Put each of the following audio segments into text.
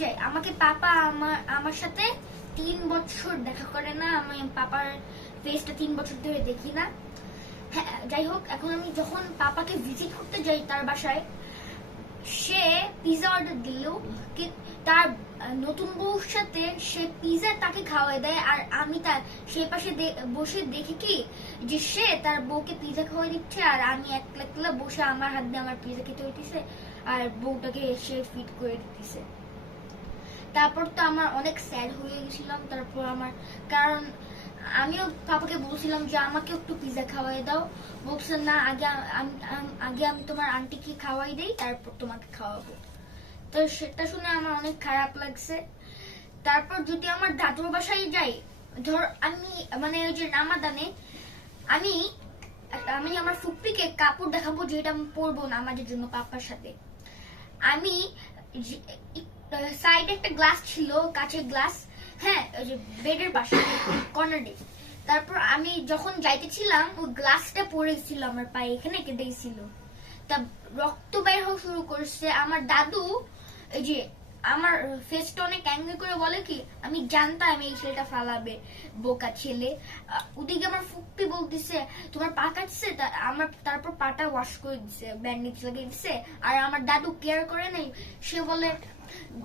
যাই, আমাকে পাপা আমার সাথে 3 বছর দেখা করে না, আমি পাপার ফেসটা 3 বছর ধরে দেখি না। হ্যাঁ, যাই হোক, এখন আমি যখন পাপাকে ভিজিট করতে যাই তার বাসায়, সে পিজা অর্ডার দিল, তার নতুন বউর সাথে সে পিজা তাকে খাওয়াই দেয়, আর আমি তার সে পাশে বসে দেখি কি যে সে তার বউকে পিজা খাওয়াই দিচ্ছে, আর আমি একলা একলা বসে আমার হাত দিয়ে আমার পিজা খেতে হইতেছে, আর বউটাকে সে ফিট করে দিতেছে। তারপর তো আমার অনেক স্যাড হয়ে গেছিলাম। তারপর আমার, কারণ আমিও পাপাকে বলছিলাম যে আমাকে একটু পিজা খাওয়াই দাও, বলছে না, আগে আমি তোমার আন্টিকে খাওয়াই দেই, তারপর তোমাকে খাওয়াবো। তো সেটা শুনে আমার অনেক খারাপ লাগছে। তারপর যদি আমার দাদুর বাসায় যাই, ধর আমি মানে ওই যে রামাদানে আমি আমি আমার ফুপ্পিকে কাপড় দেখাবো যেটা আমি পরবো না আমাদের জন্য পাপার সাথে। আমি সাইডে একটা গ্লাস ছিল, কাঁচের গ্লাস, হ্যাঁ, ওই যে বেডের পাশে কর্নারে। তারপর আমি যখন যাইতেছিলাম ওই গ্লাসটা পড়েছিল আমার পায়ে, এখানে কেটে গেছিল, তা রক্ত বের হওয়া শুরু করছে। আমার দাদু এই যে আমার ফেসটা অনেক অ্যাঙ্গি করে বলে কি, আমি জানতাম এই ছেলেটা ফালাবে, বোকা ছেলে। ওদিকে আমার ফুপ্পি বলতেছে তোমার পা কাটছে, আমার তারপর পাটা ওয়াশ করে দিচ্ছে, ব্যান্ডেজ লাগিয়ে দিচ্ছে, আর আমার দাদু কেয়ার করে নাই। সে বলে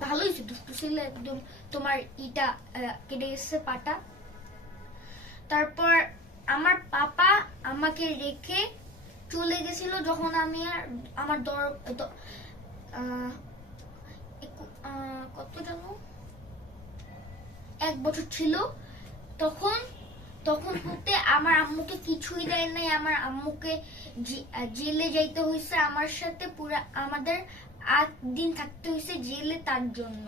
ভালোই দুষ্টু ছেলে, একদম তোমার ইটা কেটে গেছে পাটা। তারপর আমার পাপা আমাকে রেখে চলে গেছিল যখন আমি আমার কত জানো 1 বছর ছিল, তখন হতে আমার আম্মুকে কিছুই দেয় নাই। আমার আম্মুকে জেলে যাইতে হয়েছে আমার সাথে, পুরো আমাদের 8 দিন থাকতে হয়েছে জেলে, তার জন্য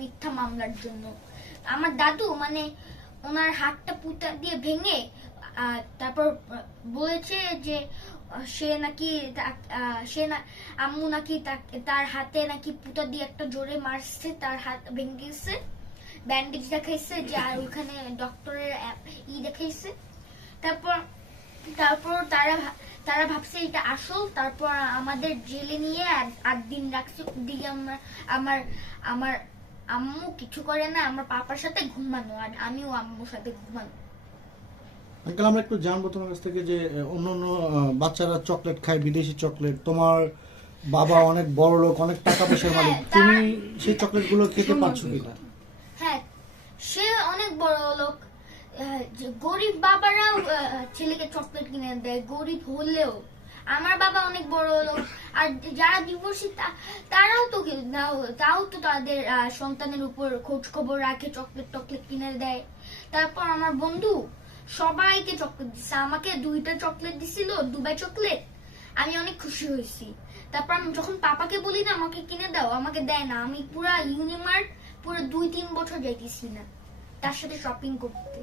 মিথ্যা মামলার জন্য। আমার দাদু মানে ওনার হাতটা পুঁতা দিয়ে ভেঙে তারপর বলেছে যে আম্মু নাকি তার হাতে নাকি পুঁতা দিয়ে একটা জোরে মারছে, তার হাত ভেঙে গেছে, ব্যান্ডেজ দেখাইছে, যে আর ওখানে ডক্টরের দেখাইছে। তারপর তারা ভাবছে এটা আসল। তারপর আমাদের জেলে নিয়ে 8 দিন রাখছে। ওদিকে আমার আম্মু কিছু করে না, আমার পাপার সাথে ঘুমানো, আর আমিও আম্মুর সাথে ঘুমানো। আঙ্কেল, আমরা একটু জানবো তোমার কাছ থেকে যে অন্যান্য বাচ্চারা চকলেট খায়, বিদেশি চকলেট, তোমার বাবা অনেক বড় লোক, অনেক টাকা পয়সার মালিক, তুমি সেই চকলেট গুলো খেতে পারছো কিনা? হ্যাঁ, সে অনেক বড় লোক, গরিব বাবারাও ছেলেকে চকলেট কিনে দেয়, গরিব হলেও। আমার বাবা অনেক বড় লোক, আর যারা ডিভোর্সি তারাও তো তাদের সন্তানের উপর খোঁজ খবর রাখে, চকলেট কিনে দেয়। তারপর আমার বন্ধু সবাইকে চকলেট দিচ্ছে, আমাকে 2টা চকলেট দিছিল, দুবাই চকলেট, আমি অনেক খুশি হয়েছি। তারপর আমি যখন পাপাকে বলি না আমাকে কিনে দাও, আমাকে দেয় না। আমি পুরা ইউনিমার্ট পুরো 2-3 বছর যাইতেছি না তার সাথে শপিং করতে।